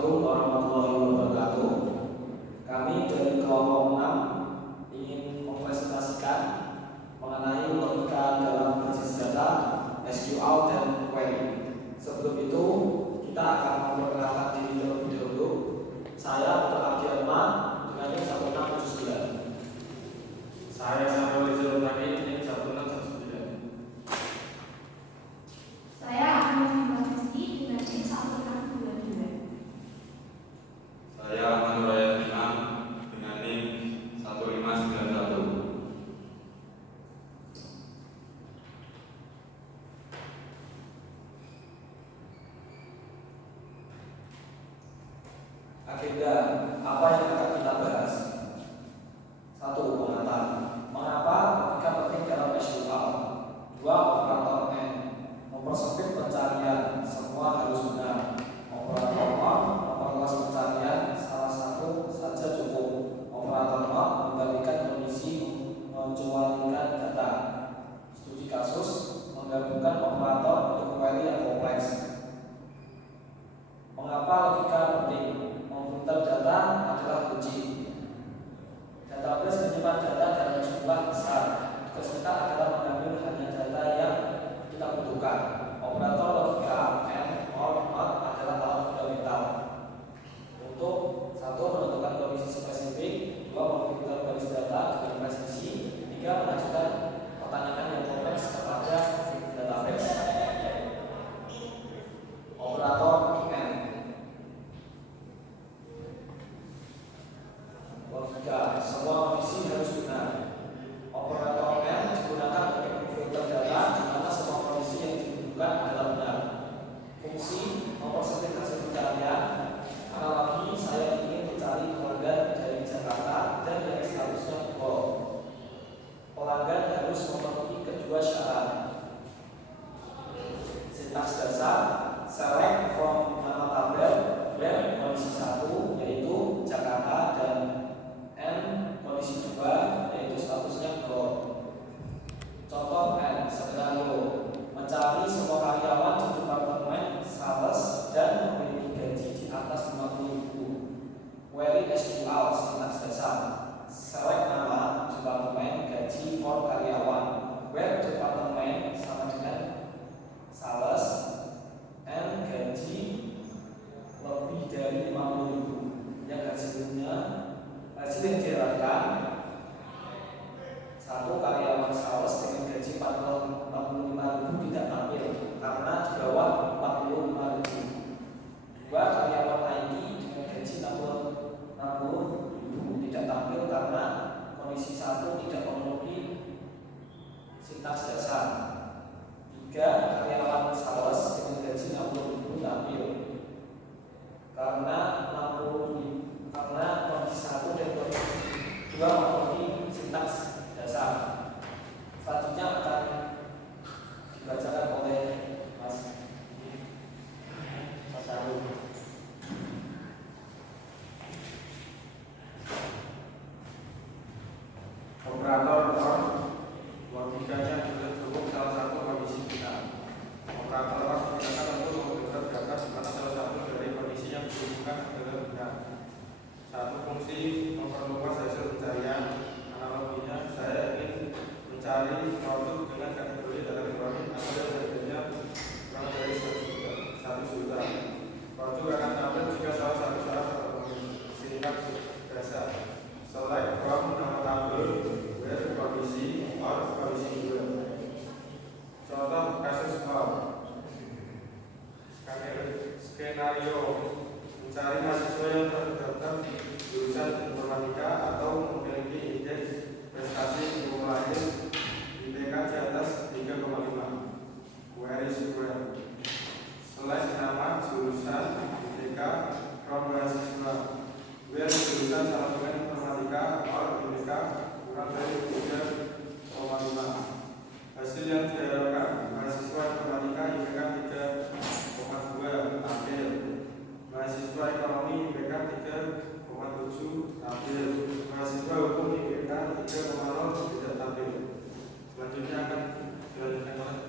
Assalamualaikum warahmatullahi wabarakatuh. Kami dari kelompok 6 ingin mempresentasikan mengenai logika dalam basis data, SQL dan query. Sebelum itu, kita akan memperkenalkan diri terlebih dahulu. Saya Dr. Abdiarma dengan NIM 1679. Saya Samuel Rizal Tani NIM 1619. Saya Ahmad Rizky dengan NIM 1622. Saya Ahmad Raya Imam dengan NIM 1591. Agenda apa yang akan kita bahas? 1. Pengantar. Mengapa logika penting dalam SQL? 2. Operator N. Mempersempit pencarian, semua harus benar. Operator not, memperluas pencarian, salah satu saja cukup. Operator not, membalikan kondisi, mengecualikan data. Studi kasus, menggabungkan operator untuk query yang kompleks. Mengapa logika penting? Memfilter data adalah kunci. Database menyimpan data dalam jumlah besar. Tugas kita adalah mengambil hanya data yang kita butuhkan. Operator logika and or not adalah alat fundamental untuk 1. Menentukan kondisi spesifik, 2. Memfilter baris data dengan presisi, 3. Mengajukan pertanyaan yang kompleks kepada database. Operator N. Logika, semua kondisi harus benar. Operator N digunakan untuk memfilter data di mana semua kondisi yang dibutuhkan adalah benar. Fungsi mempersempit hasil pencarian. Analogi, saya ingin mencari pelanggan dari Jakarta dan yang statusnya gold. Pelanggan harus memenuhi kedua syarat. Sintaks dasar, select from nama tabel where kondisi 1 yaitu Jakarta dan N kondisi 2 yaitu statusnya gold. Contoh N, skenario mencari semua karyawan di departemen sales dan memiliki gaji di atas 50.000. Query SQL, sintaks dasar, select nama, departemen, gaji for karyawan, where departemen sama dengan sales, N gaji lebih dari 50.000. Yang hasil yang didapatkan 1. Karyawan sales dengan gaji 45.000 tidak tampil karena di bawah 45.000. 2. Karyawan IT dengan gaji 60.000 tidak tampil karena kondisi 1 tidak memenuhi sintaks dasar. 3. Karyawan sales dengan gaji 60.000 tampil karena kondisi 1 dan kondisi 2 memenuhi sintaks dasar. Selanjutnya akan dibacakan oleh Mas Arul. Operator or logikanya cukup salah satu kondisi kita. Operator or digunakan untuk memfilter data di mana salah satu dari kondisi yang dibutuhkan adalah benar. 1. Fungsi memperluas hasil pencarian. Analoginya, saya ingin mencari produk dengan kategori data elektronik atau yang harganya kurang dari 1 juta. Produk akan tampil jika salah satu syarat terpenuhi. Sintaks dasar, select from nama tabel where kondisi or kondisi 2. Contoh kasus skenario mencari mahasiswa yang terdaftar jurusan informatika atau memiliki indeks prestasi kumulatif IPK di atas 3,5. Query SQL, select nama jurusan IPK from mahasiswa where jurusan sama dengan informatika or IPK kurang dari 3,5. Hasil yang diharapkan mahasiswa informatika IPK 3,2 tampil. Mahasiswa ekonomi IPK 3,7 tampil. Mahasiswa hukum IPK 3,0 tidak tampil. Selanjutnya akan dilanjutkan oleh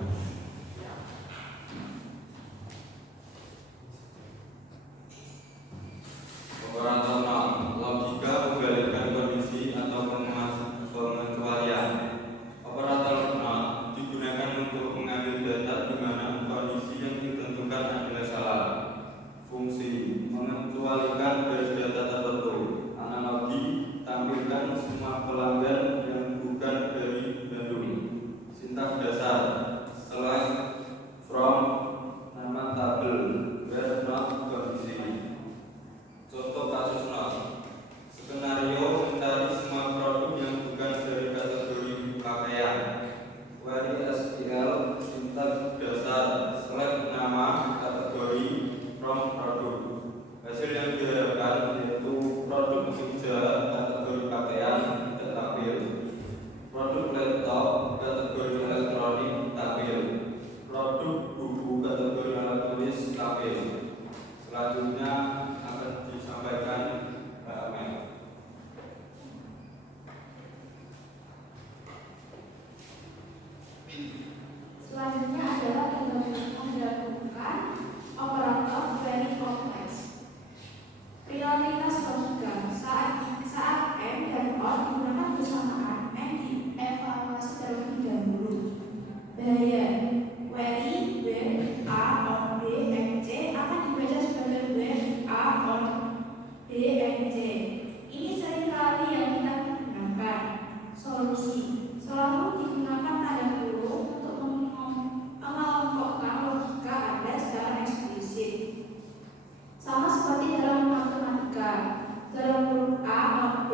Selanjutnya akan disampaikan Mbak Amel. Selanjutnya adalah mendahulukan operator very complex. Prioritas logika saat M dan OR digunakan bersamaan, M dievaluasi terlebih dahulu. Bahaya, query where A or B and C akan dibaca sebagai where A or B and C. Ini seringkali yang kita gunakan. Solusi selalu digunakan tanda kurung untuk mengelompokkan logika Anda secara eksplisit. Sama seperti dalam matematika, dalam huruf A or B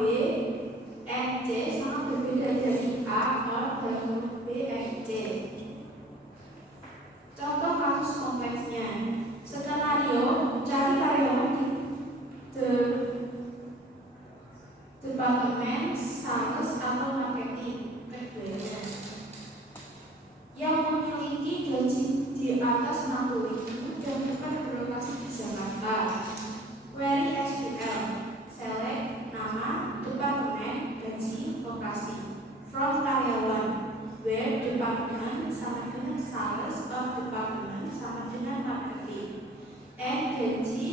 and C sangat berbeda dari A or dalam huruf B and C. Contoh kasus kompleksnya, skenario cari karyawan di departemen sales atau marketing keduanya yang memiliki gaji di atas 60.000 dan bukan berlokasi di Jakarta. Query SQL, select nama, departemen, gaji, lokasi. From karyawan, where department sama dengan sales or department sama dengan marketing. And gaji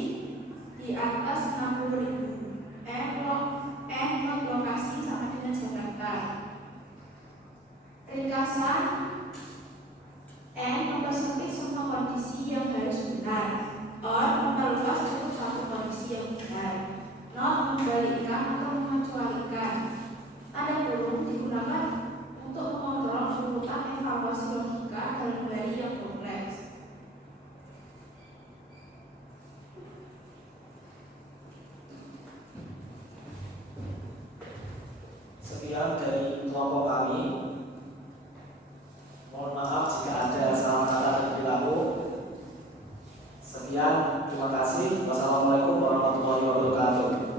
di atas 60.000 and lokasi sama dengan Jakarta. Ringkasan N mempersempit semua kondisi yang harus benar, or memperluas untuk satu kondisi yang benar, not membalikkan atau mengecualikan. Tanda kurung digunakan untuk mengontrol urutan evaluasi logika dalam query yang kompleks. Sekian dari kelompok kami. Mohon maaf jika ada salah kata dan perilaku. Sekian, terima kasih. Wassalamualaikum warahmatullahi wabarakatuh.